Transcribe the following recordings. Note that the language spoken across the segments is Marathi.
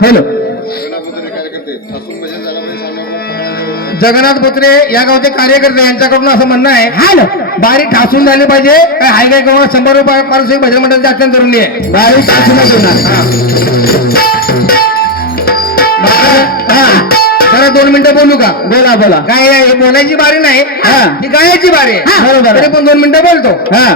Hello. जगन्नाथ बोत्रे या गावचे कार्यकर्ते यांच्याकडून असं म्हणणं आहे हॅलो. बारी ठासून झाली पाहिजे. काय हायवे किंवा शंभर रुपये पारितोषिक भजन मंडळाचे अत्यंत तरुणी आहे. बारी हा. जरा दोन मिनिटं बोलू का? बोला बोला. काय हे बोलायची बारी नाही. हा. ही गायची बारी आहे. हा, बरोबर. तरी पण दोन मिनिटं बोलतो. हा.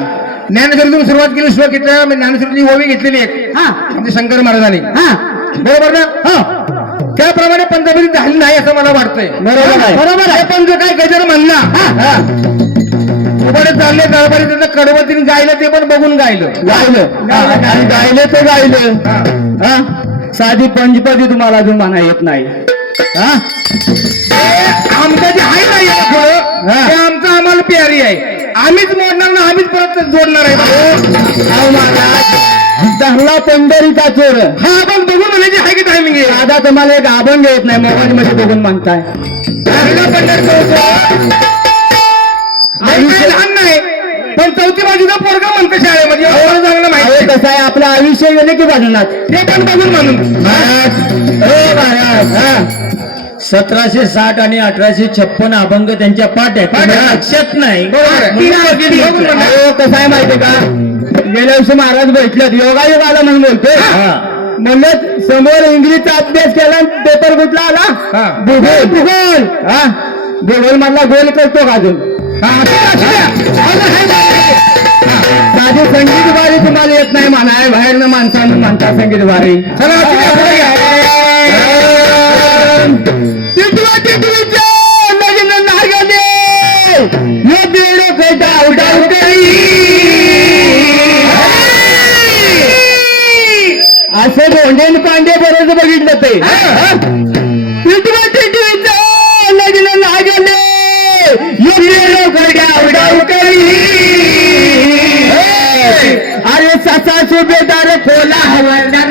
ज्ञानेश्वरीतून सुरुवात केली श्लोकीच्या ज्ञानेश्वरीची ओवी घेतलेली आहे हा. आमचे शंकर महाराजांनी. हा. बरोबर ना? हो. त्याप्रमाणे पंचबली झाली नाही असं मला वाटतंय. बरोबर आहे. बरोबर आहे. पण जो काय गजर म्हणला हा. पुढे चालले दळबारी त्याचं कडवं तिने गायलं ते पण बघून गायलं. गायलं. गायलं ते गायलं. हा. साधी पंचपदी तुम्हाला अजून म्हणा येत नाही. हा. आमचं जे आहे ना हे हा. ते आमचं आम्हाला प्यारी आहे. आम्हीच मोडणार ना आम्हीच परत जोडणार आहे. अहो महाराज धरला पंढरीचा चोर. हा आपण बघून म्हणायची आहे? की टायमिंग आहे दादा तुम्हाला एक अभंग येत नाही मोबाईल मध्ये बघून म्हणताय. लहान नाही पण चौथी बाजूला पोरगा म्हणतो शाळेमध्ये. एवढं चांगलं अहो, माहिती कसं आहे आपलं आयुष्य गेले की बघणार ते पण बघून म्हणून. हो हा. सतराशे साठ आणि अठराशे छप्पन अभंग त्यांच्या पाठ आहेत. लक्षात नाही. कसं आहे माहितीये का? गेल्या वर्षी महाराज भेटल्यात. योगायोग आला म्हणून बोलतोय. म्हणलं समोर इंग्लिशचा अभ्यास केला पेपर कुठला. आला? भूगोल भूगोल हा? भूगोल मधला गोल करतो का अजून? हा. साधी संगीत वारी तुम्हाला येत नाही म्हणाय. बाहेरनं माणसानं म्हणता संगीत वारी. चला, असे भोंडेन पांडे बरोबर बघितलं ते. लग्न अरे ससा सुभेदार खोला हवालदार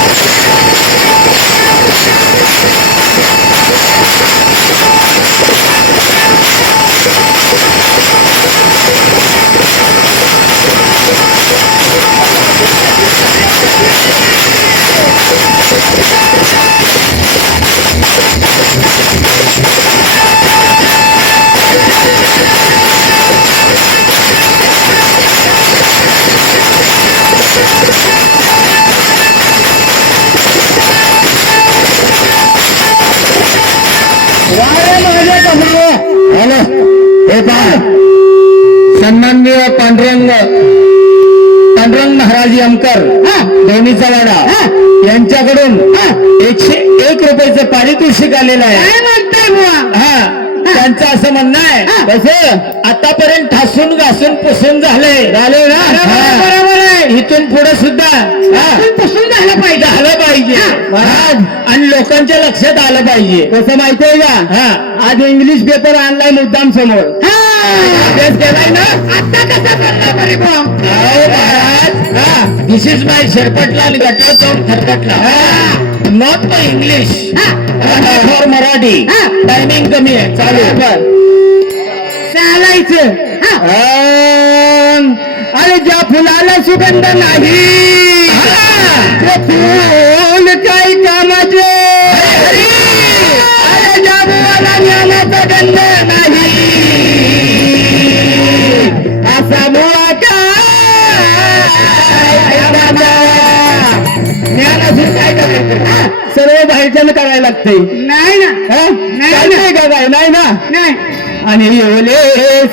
महाराज यमकर धोनीचा वाडा यांच्याकडून एकशे एक रुपयाचं पारितोषिक आलेलं आहे. हा. त्यांचं असं म्हणणं आहे. कसं आतापर्यंत ठासून घासून पुसून झालंय. झाले ना. इथून पुढे सुद्धा पुसून झालं पाहिजे. झालं पाहिजे महाराज आणि लोकांच्या लक्षात आलं पाहिजे. कसं माहितीये का? हा. आज इंग्लिश पेपर आणलाय मुद्दाम समोर. हा. अभ्यास केलाय ना? आता कसं करणार बरे बुवा अहो महाराज हा. दिस इज माय शेरपटला आणि गटला चौक खरकटला not the English for Marathi हा. टायमिंग कमी आहे. चालू आहे. चालायचं. हा. अरे ज्या फुलाला सुगंध नाही ते काही कामाचे. अरे ज्या फुलाला ज्ञानाचा गंध नाही. असा मुळा ज्ञान असून काय करायचं सर्व बाहेरच्यानं करायला लागते नाही ना. नाही ना. का काय नाही ना? नाही. आणि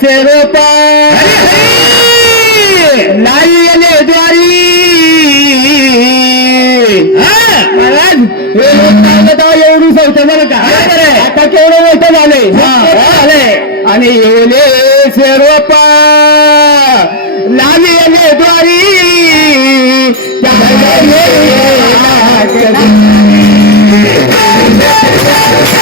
सेरोपा लाई महाराज हे लोक काय तेव्हा एवढी होतं बरं का आता केवढं मोठं झाले झाले आणि सेरोपा लाली आले द्वारी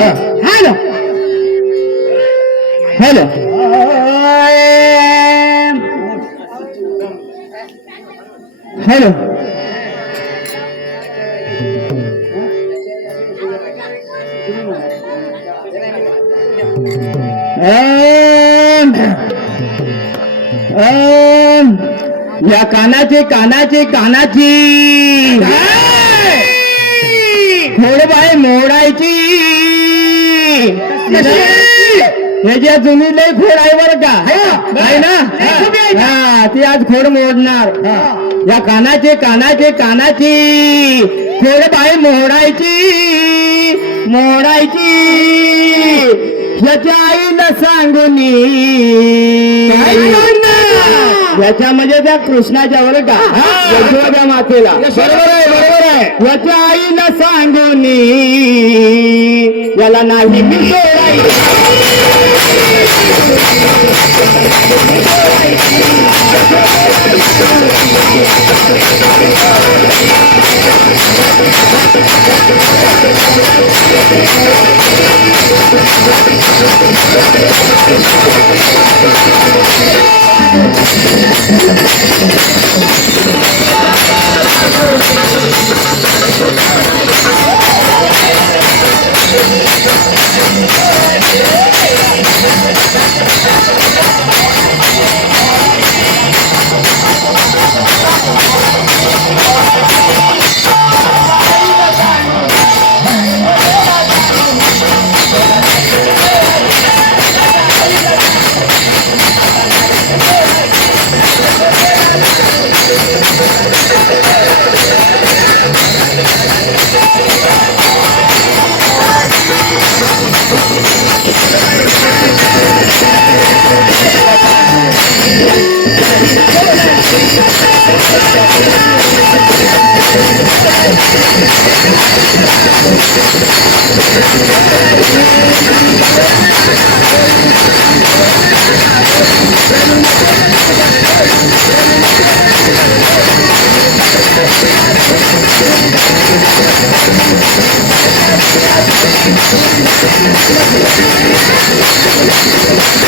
Ah. Hello. Hello. कानाची कानाची कानाची. बाय मोडायची. ह्याच्या जुनी लय खोड आहे बरं का? आहे ना? हा. ती आज खोड मोडणार. या कानाची कानाची कानाची. खोड बाय मोडायची. मोडायची. ह्याच्या आईला सांगून. याच्यामध्ये त्या कृष्णाच्या बरं का यशोदा मातेला. बरोबर आहे बरोबर आहे. याच्या आईला सांगून. याला नाही मी Yeah.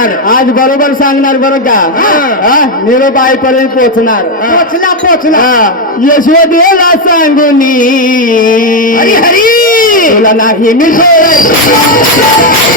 सांगणार आज बरोबर सांगणार बरं का हा? निरोप आईपर्यंत पोचणार पोचला पोचला यशोदेला सांगून हरी हरी तुला नाही मी सोडायचं.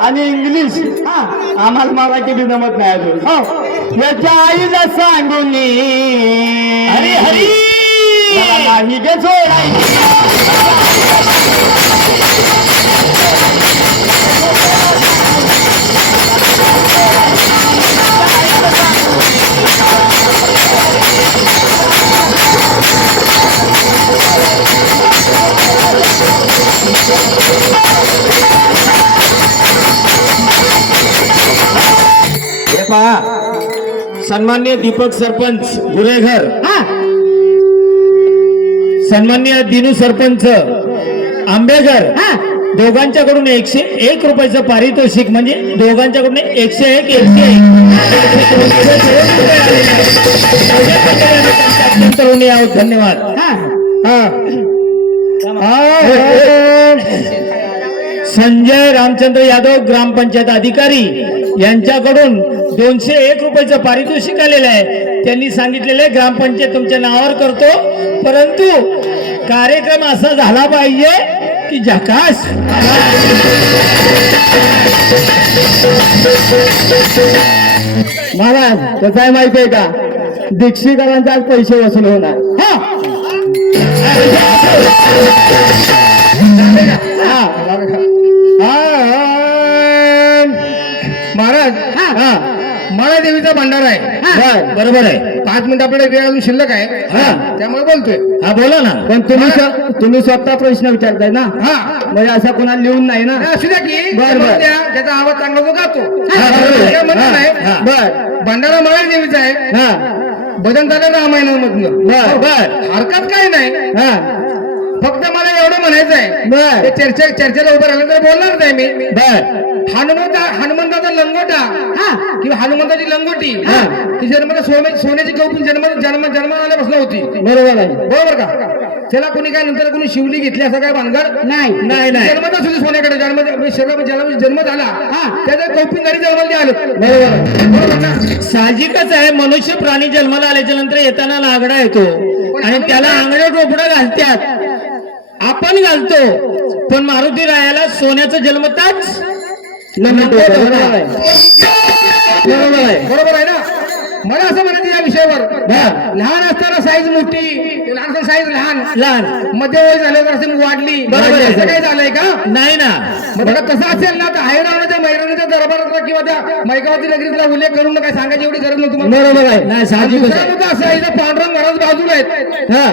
आणि इंग्लिश. हा आम्हाला मराठी बी जमत नाही अजून. हो. याच्या आईला सांगून हरी हरी! नाही गे सोडायची हे पहा. सन्मान्य दीपक सरपंच गुरेघर. सन्मान्य दिनू सरपंच आंबेकर दोघांच्याकडून एकशे एक रुपयाचं पारितोषिक म्हणजे दोघांच्याकडून एकशे एक एकशे एक. आहोत धन्यवाद. संजय रामचंद्र यादव ग्रामपंचायत अधिकारी यांच्याकडून दोनशे एक रुपयाचं पारितोषिक आलेलं आहे. त्यांनी सांगितलेलं आहे ग्रामपंचायत तुमच्या नावावर करतो. परंतु कार्यक्रम असा झाला पाहिजे की झकास. महाराज कसं आहे माहिती आहे का? दीक्षितरांचा आज पैसे वसूल होणार. हा. देवीचा भंडार आहे? बर बरोबर आहे. पाच मिनिट आपल्याला वेळ अजून शिल्लक आहे. हा. त्यामुळे बोलतोय. हा बोला ना. पण तुम्ही स्व- तुम्ही स्वतः प्रश्न विचारताय ना? हा. म्हणजे असा कोणाला लिहून नाही ना? नाही, असू द्या की. बर, ते म्हणू बर. द्या, ज्याचा आवाज चांगला तो गातो हा, बरोबर आहे. हा. बर. भंडारा मला देवीचा आहे. हा. भजन झालं रामायणामधनं बर बर. हरकत काय नाही. हा. फक्त मला एवढं म्हणायचं आहे बर. ते चर्चा चर्चेला उभं राहिलं तर बोलणार नाही मी. बर. हनुमंता हनुमंताचा लंगोटा. किंवा हनुमंताची लंगोटी. हा. ती जन्म सोने सोन्याची कौपी जन्म जन्म जन्म आल्यापासून होती. बरोबर आहे. बरोबर का? त्याला कोणी काय नंतर कोणी शिवली घेतली असं काय भानगड? नाही. नाही नाही. जन्मच होती सोन्याकडे. जन्म शरीर जन्म जन्म झाला त्याच्या कौपिंग गाडी जन्माला आलं. बरोबर. साहजिकच आहे. मनुष्य प्राणी जन्माला आल्याच्यानंतर येताना नागडा येतो. आणि त्याला आंगड्या टोपडं घालतात. आपण घालतो. पण मारुती रायाला सोन्याचं जन्मताच. बरोबर आहे. बरोबर ना? मला असं म्हणायचं या विषयावर. लहान असताना साईज मोठी लहान असताना साईज लहान. लहान. मध्य वय झाल्यावर असं वाढली. बरोबर. असं काय झालंय का? नाही ना. मग तसं असेल ना तर हैराणाच्या मैराणाच्या दरबारातला किंवा त्या मैकावती नगरीतला उल्लेख करून काय सांगायची एवढी गरज नव्हती बरोबर आहे. नाही असा आहे पांडुरंग महाराज बाजूला आहेत. हा.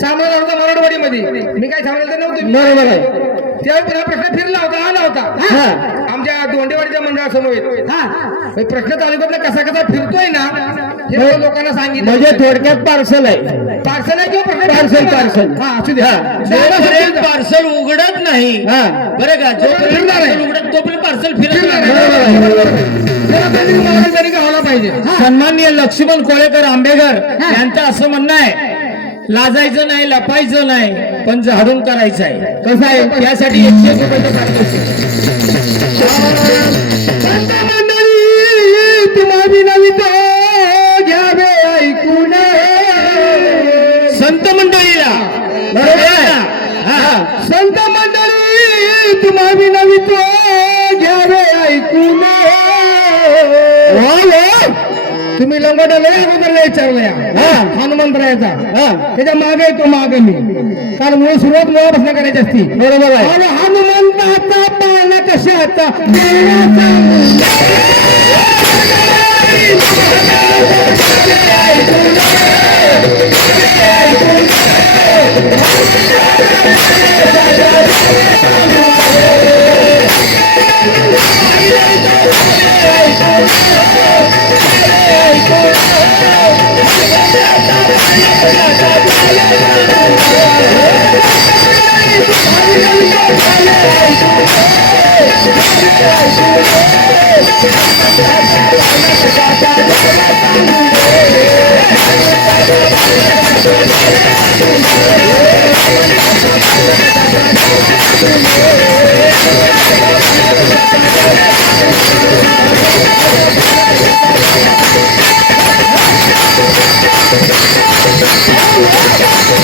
सामना मराठवाडीमध्ये. मी काय सांगायचं नव्हतं. बरोबर आहे. त्यावेळी तुला प्रश्न फिरला होता आला होता. हा. आमच्या दोंडेवाडीच्या मंडळासमोर. हा. प्रश्न तालुक्यातला कसा कसा फिरतोय ना हे मला लोकांना सांगितलं. म्हणजे थोडक्यात पार्सल आहे. पार्सल आहे किंवा प्रश्न मला. parcel. हा असू द्या. हा. जोपर्यंत पार्सल उघडत नाही हा. बरं का? जोपर्यंत फिरणार आहे. पार्सल उघडत तोपर्यंत पार्सल फिरत फिरणार पाहिजे. सन्माननीय लक्ष्मण कोळेकर आंबेकर यांचं असं म्हणणं आहे लाजायचं नाही लपायचं नाही पण झाडून करायचं आहे. कसं आहे? त्यासाठी एकशे संत घ्यावे ऐकून. संत मंडळीला. बरोबर संत मंडळी तुम्हा विनवितो तुम्ही लंगोटा लगेच बदलला विचारला हा हनुमंतरायाचा. त्याच्यामागे तो मागे मी. कारण मुळे सुरुवात मुळापासून करायची असती. बरोबर आहे. हनुमंताचा पाना कशाचा? देवाचा. Thank you.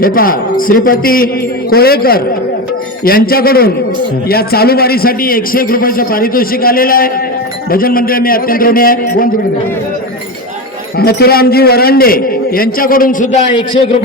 हे पहा श्रीपती कोळेकर यांच्याकडून या चालू बारीसाठी एकशे एक रुपयाचं पारितोषिक आलेलं आहे भजन मंडळ मी अत्यंत ऋणी आहे. मथुरामजी वरांडे यांच्याकडून सुद्धा एकशे एक रुपये